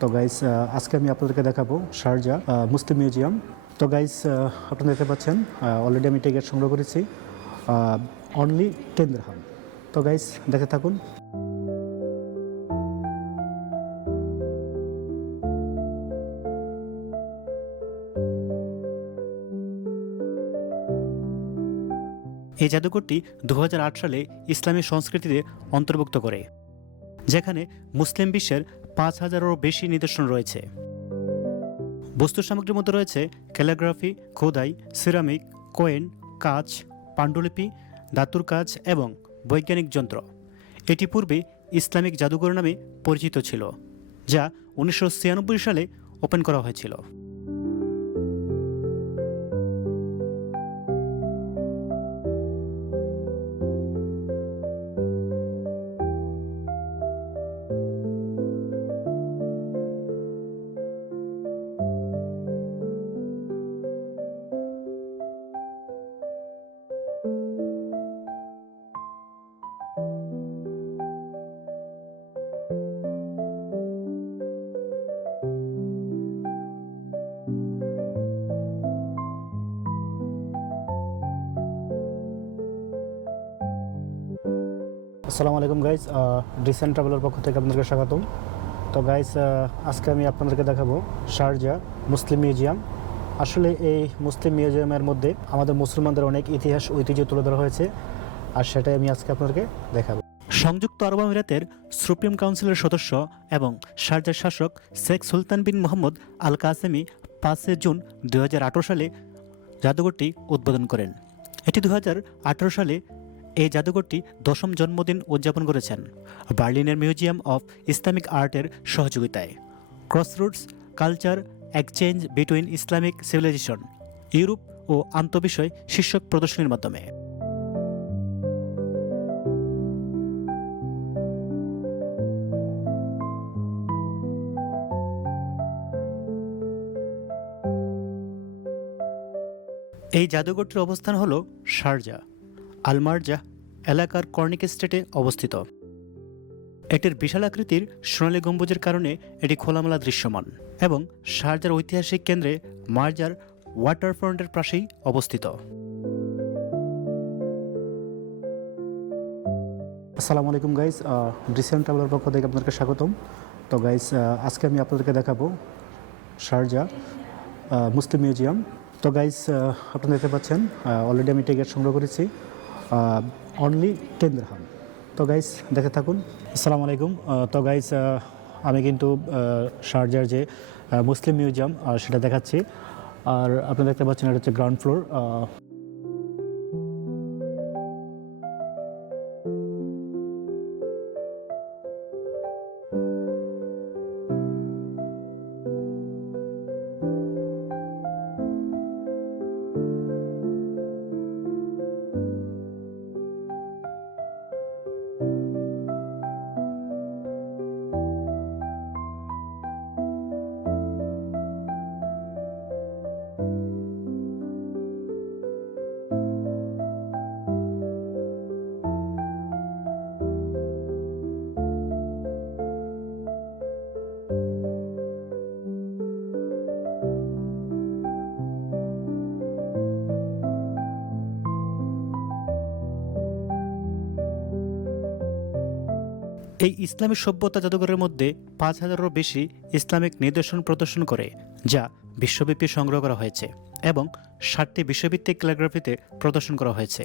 তো গাইস আজকে আমি আপনাদেরকে দেখাবো শারজা মুসলিম মিউজিয়াম। তো গাইস আপনারা দেখতে পাচ্ছেন অলরেডি আমি টিকিট সংগ্রহ করেছি অনলি 10 দিরহাম। তো গাইস দেখে থাকুন। এই জাদুঘরটি 2008 সালে ইসলামী সংস্কৃতিতে অন্তর্ভুক্ত করে, যেখানে মুসলিম বিশ্বের 5,000-এরও বেশি নিদর্শন রয়েছে। বস্তু সামগ্রীর মধ্যে রয়েছে ক্যালিগ্রাফি, খোদাই, সিরামিক, কয়েন, কাচ, পাণ্ডুলিপি, ধাতুর কাজ এবং বৈজ্ঞানিক যন্ত্র। এটি পূর্বে ইসলামিক জাদুঘর নামে পরিচিত ছিল, যা 1996 সালে ওপেন করা হয়েছিল। আসসালামু আলাইকুম গাইস, ডিসেন্ট ট্রাভেলের পক্ষ থেকে আপনাদেরকে স্বাগতম। তো গাইস আজকে আমি আপনাদেরকে দেখাবো শারজা মুসলিম মিউজিয়াম। আসলে এই মুসলিম মিউজিয়ামের মধ্যে আমাদের মুসলমানদের অনেক ইতিহাস ঐতিহ্য তুলে ধরা হয়েছে, আর সেটাই আমি আজকে আপনাদেরকে দেখাবো। সংযুক্ত আরব আমিরাতের সুপ্রিম কাউন্সিলের সদস্য এবং শারজার শাসক শেখ সুলতান বিন মোহাম্মদ আল কাসেমি 5 জুন 2018 সালে জাদুঘরটি উদ্বোধন করেন। এটি 2018 সালে এই জাদুঘরটি 10ম জন্মদিন উদযাপন করেছেন বার্লিনের মিউজিয়াম অফ ইসলামিক আর্টের সহযোগিতায়। Crossroutes culture exchange between Islamic civilisation, Europe ও আন্তঃবিষয় শীর্ষক প্রদর্শনীর মাধ্যমে। এই জাদুঘরটির অবস্থান হল শারজা আল মারজাহ এলাকার কর্নিক স্টেটে অবস্থিত। এটির বিশাল আকৃতির সোনালী গম্বুজের কারণে এটি খোলামেলা দৃশ্যমান এবং শারজার ঐতিহাসিক কেন্দ্রে মারজার ওয়াটারফ্রন্টের পাশেই অবস্থিত। আসসালামু আলাইকুম গাইস, ডিসেন্ট ট্রাভেলের পক্ষ থেকে আপনাদেরকে স্বাগতম। তো গাইস আজকে আমি আপনাদেরকে দেখাবো শারজা মুসলিম মিউজিয়াম। তো গাইস আপনারা দেখতে পাচ্ছেন অলরেডি আমি টিকিট সংগ্রহ করেছি অনলি 10 দিরহাম। তো গাইস দেখে থাকুন। আসসালামু আলাইকুম। তো গাইস আমি কিন্তু শারজার যে মুসলিম মিউজিয়াম সেটা দেখাচ্ছি, আর আপনারা দেখতে পাচ্ছেন এটা হচ্ছে গ্রাউন্ড ফ্লোর। এই ইসলামী সভ্যতা জাদুঘরের মধ্যে 5,000-এরও বেশি ইসলামিক নিদর্শন প্রদর্শন করে, যা বিশ্বব্যাপী সংগ্রহ করা হয়েছে এবং 60টি বিশ্বভিত্তিক ক্যালিগ্রাফিতে প্রদর্শন করা হয়েছে।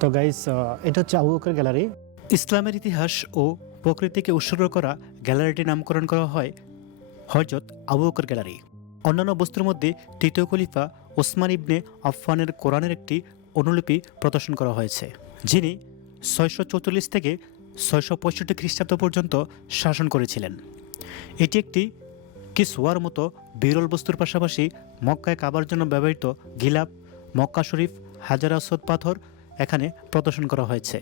তো গাইস, এটা হচ্ছে আবু বকর গ্যালারি। ইসলামের ইতিহাস ও প্রকৃতিকে উৎসর্গ করা গ্যালারিটির নামকরণ করা হয় হযরত আবু বকর গ্যালারি। অন্যান্য বস্তুর মধ্যে তৃতীয় খলিফা ওসমান ইবনে আফফানের কোরআনের একটি অনুলিপি প্রদর্শন করা হয়েছে, যিনি 644 থেকে 665 খ্রিস্টাব্দ পর্যন্ত শাসন করেছিলেন। এটি একটি কিসওয়ার মতো বিরল বস্তুর পাশাপাশি মক্কায় কাবার জন্য ব্যবহৃত গিলাফ, মক্কা শরীফ, হাজার আসওয়াদ পাথর এখানে প্রদর্শন করা হয়েছে।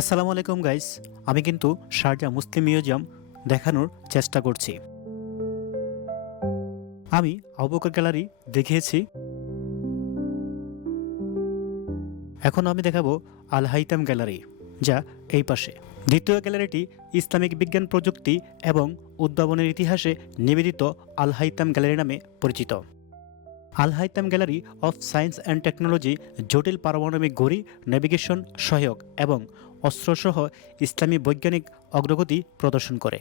আসসালামু আলাইকুম গাইস, আমি কিন্তু শারজা মুসলিম মিউজিয়াম দেখানোর চেষ্টা করছি। আমি আবু বকর গ্যালারি দেখিয়েছি, এখন আমি দেখাবো আল হাইতাম গ্যালারি, যা এই পাশে। দ্বিতীয় গ্যালারিটি ইসলামিক বিজ্ঞান, প্রযুক্তি এবং উদ্ভাবনের ইতিহাসে নিবেদিত আল হাইতাম গ্যালারি নামে পরিচিত। Al Haytham gallery of science and technology জটিল পারমাণবিক ঘড়ি, নেভিগেশন সহায়ক এবং অস্ত্রসহ ইসলামী বৈজ্ঞানিক অগ্রগতি প্রদর্শন করে।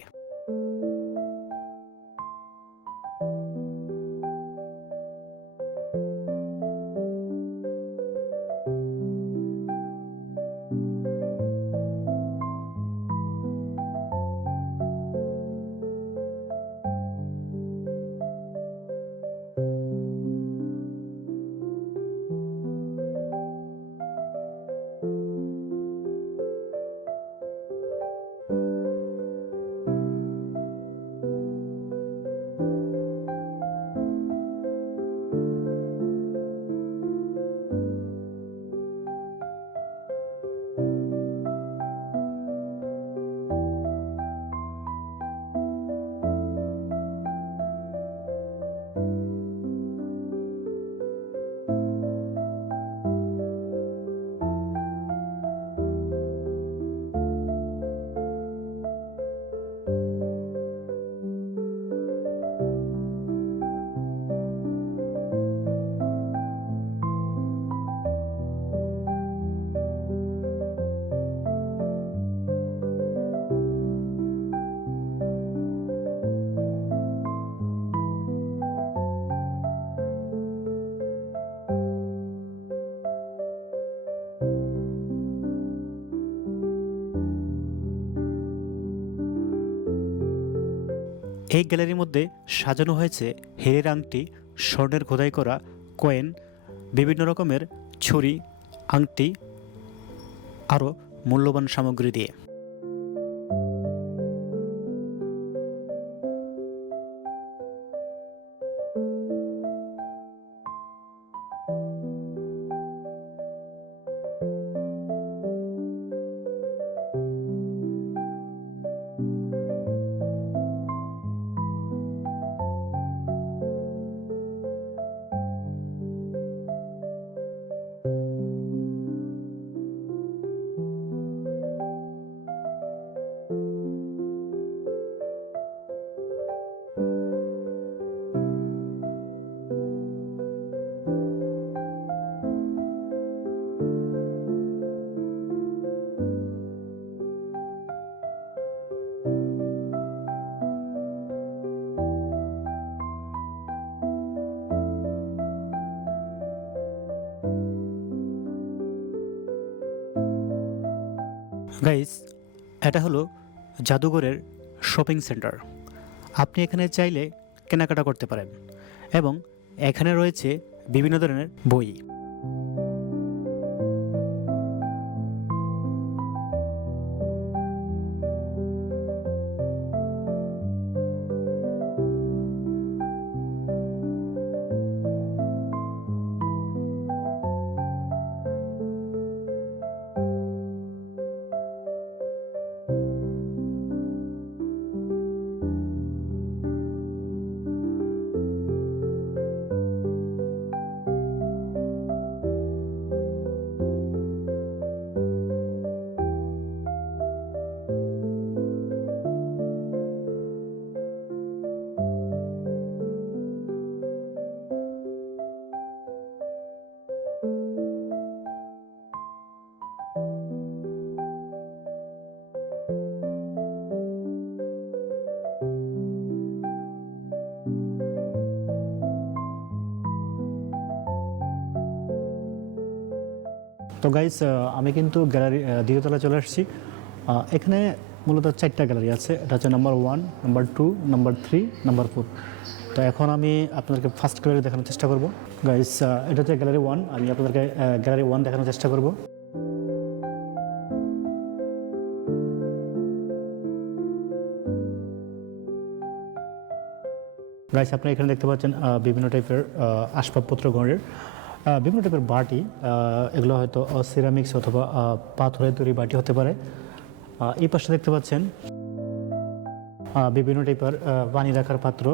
এই গ্যালারির মধ্যে সাজানো হয়েছে হীরের আংটি, স্বর্ণের খোদাই করা কয়েন, বিভিন্ন রকমের ছুরি, আংটি, আরও মূল্যবান সামগ্রী দিয়ে। গাইস, এটা হলো জাদুঘরের শপিং সেন্টার। আপনি এখানে চাইলে কেনাকাটা করতে পারেন এবং এখানে রয়েছে বিভিন্ন ধরনের বই। তো গাইস, আমি কিন্তু গ্যালারি দ্বিতীয় তলায় চলে আসছি। এখানে মূলত 4টা গ্যালারি আছে। এটা হচ্ছে নাম্বার 1, নাম্বার 2, নাম্বার 3, নাম্বার 4। তো এখন আমি আপনাদেরকে ফার্স্ট গ্যালারি দেখানোর চেষ্টা করব। গাইস, এটা হচ্ছে গ্যালারি 1। আমি আপনাদেরকে গ্যালারি 1 দেখানোর চেষ্টা করব। গাইস, আপনি এখানে দেখতে পাচ্ছেন বিভিন্ন টাইপের আসবাবপত্র ঘরের, বিভিন্ন টাইপের বাটি। এগুলো হয়তো সিরামিক্স অথবা পাথরের তৈরি বাটি হতে পারে। এই পাশে দেখতে পাচ্ছেন বিভিন্ন টাইপের পানি রাখার পাত্র।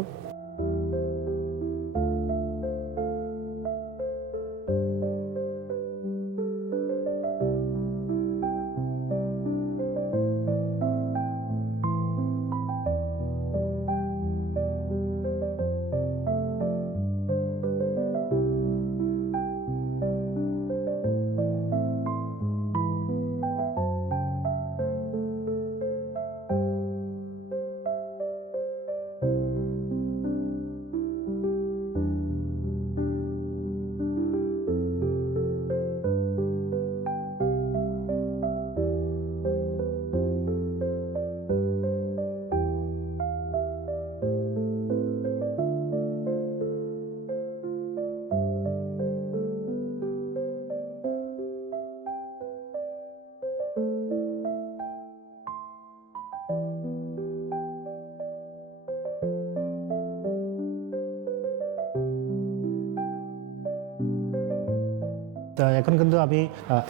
তা এখন কিন্তু আমি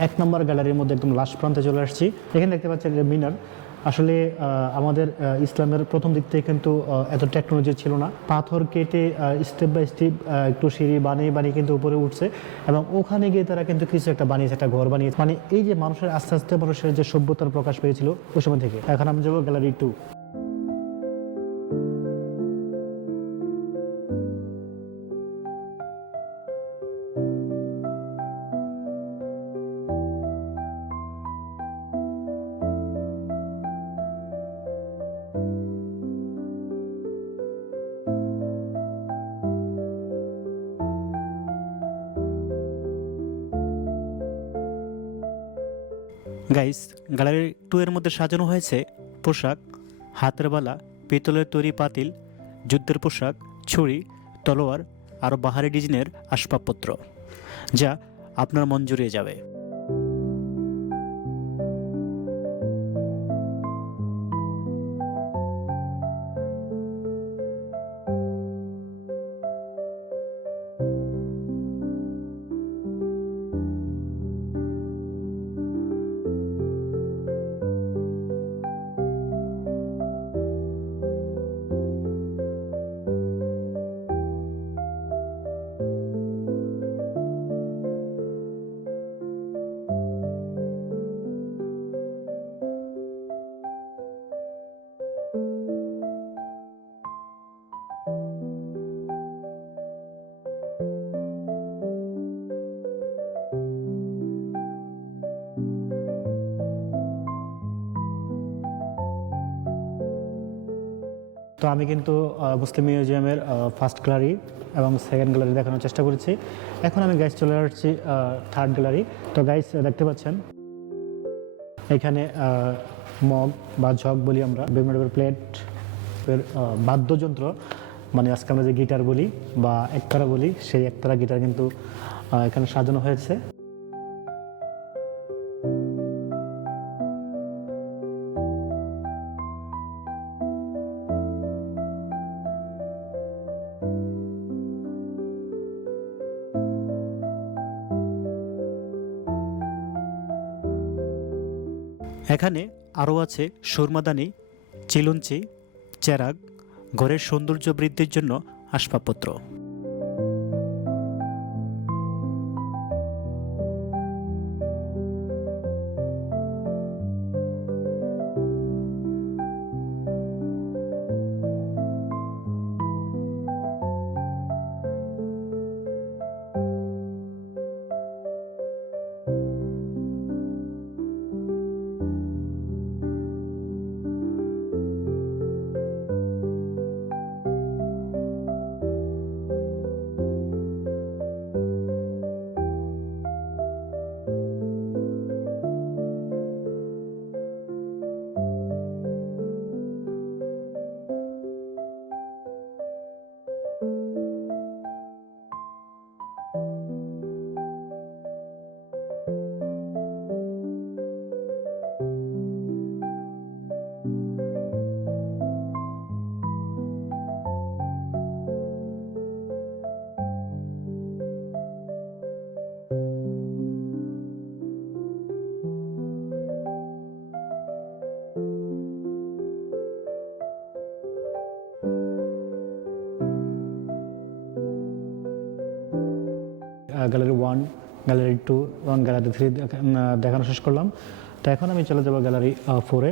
1 নম্বর গ্যালারির মধ্যে একদম লাস্ট প্রান্তে চলে আসছি। এখানে দেখতে পাচ্ছেন যে মিনার। আসলে আমাদের ইসলামের প্রথম দিক থেকে কিন্তু এত টেকনোলজি ছিল না। পাথর কেটে স্টেপ বাই স্টেপ একটু সিঁড়ি বানিয়ে বানিয়ে কিন্তু উপরে উঠছে, এবং ওখানে গিয়ে তারা কিন্তু কিছু একটা বানিয়েছে, একটা ঘর বানিয়েছে। মানে এই যে মানুষের আস্তে আস্তে মানুষের যে সভ্যতার প্রকাশ পেয়েছিল ওই সময় থেকে। এখন আমি যাবো গ্যালারি 2। গাইস, গ্যালারি 2 এর মধ্যে সাজানো হয়েছে পোশাক, হাতের বালা, পিতলের তৈরি পাতিল, যুদ্ধের পোশাক, ছুরি, তলোয়ার, আরও বাহারি ডিজাইনের আসবাবপত্র, যা আপনার মন জুড়িয়ে যাবে। তো আমি কিন্তু মুসলিম মিউজিয়ামের ফার্স্ট গ্যালারি এবং সেকেন্ড গ্যালারি দেখানোর চেষ্টা করেছি। এখন আমি গাইস চলে আসছি থার্ড গ্যালারি। তো গাইস, দেখতে পাচ্ছেন এখানে মগ বা ঝগ বলি আমরা, বিভিন্ন টাইপের প্লেট, বাদ্যযন্ত্র, মানে আজকে আমরা যে গিটার বলি বা একতারা বলি, সেই একতারা গিটার কিন্তু এখানে সাজানো হয়েছে। এখানে আরও আছে সুরমাদানি, চিলুঞ্চি, চেরাগ, ঘরের সৌন্দর্য বৃদ্ধির জন্য আসবাবপত্র। গ্যালারি 1, গ্যালারি 2 এবং গ্যালারি 3 দেখানো শেষ করলাম। তো এখন আমি চলে যাব গ্যালারি 4-এ।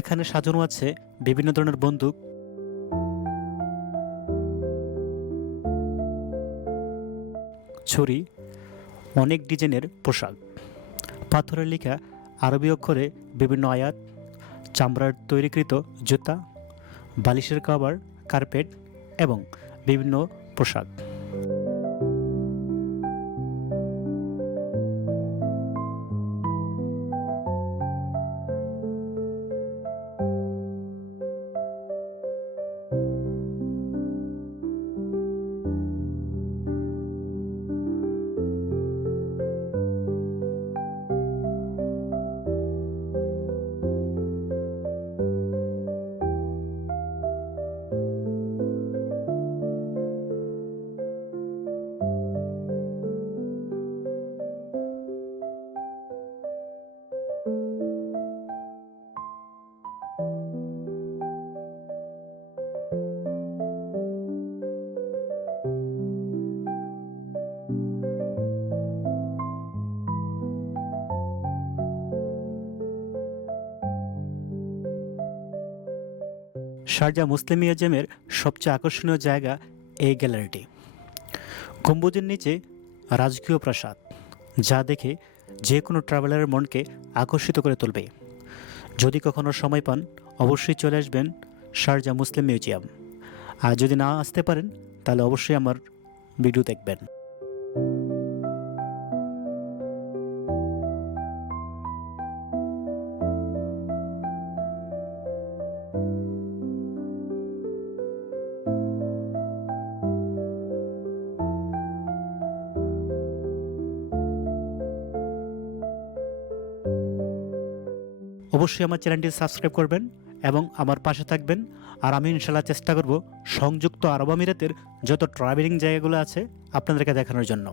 এখানে সাজানো আছে বিভিন্ন ধরনের বন্দুক, ছুরি, অনেক ডিজাইনের পোশাক, পাথরে লেখা আরবি অক্ষরে বিভিন্ন আয়াত, চামড়ার তৈরিকৃত জুতা, বালিশের কভার, কার্পেট এবং বিভিন্ন পোশাক। শারজাহ মুসলিম মিউজিয়ামের সবচেয়ে আকর্ষণীয় জায়গা এই গ্যালারিটি। গম্বুজের নিচে রাজকীয় প্রাসাদ, যা দেখে যে কোনো ট্রাভেলারের মনকে আকর্ষিত করে তুলবে। যদি কখনো সময় পান অবশ্যই চলে আসবেন শারজাহ মুসলিম মিউজিয়াম। আর যদি না আসতে পারেন তাহলে অবশ্যই আমার ভিডিও দেখবেন। অবশ্যই আমার চ্যানেলটি সাবস্ক্রাইব করবেন এবং আমার পাশে থাকবেন। আর আমি ইনশাল্লাহ চেষ্টা করব সংযুক্ত আরব আমিরাতের যত ট্রাভেলিং জায়গাগুলো আছে আপনাদেরকে দেখানোর জন্য।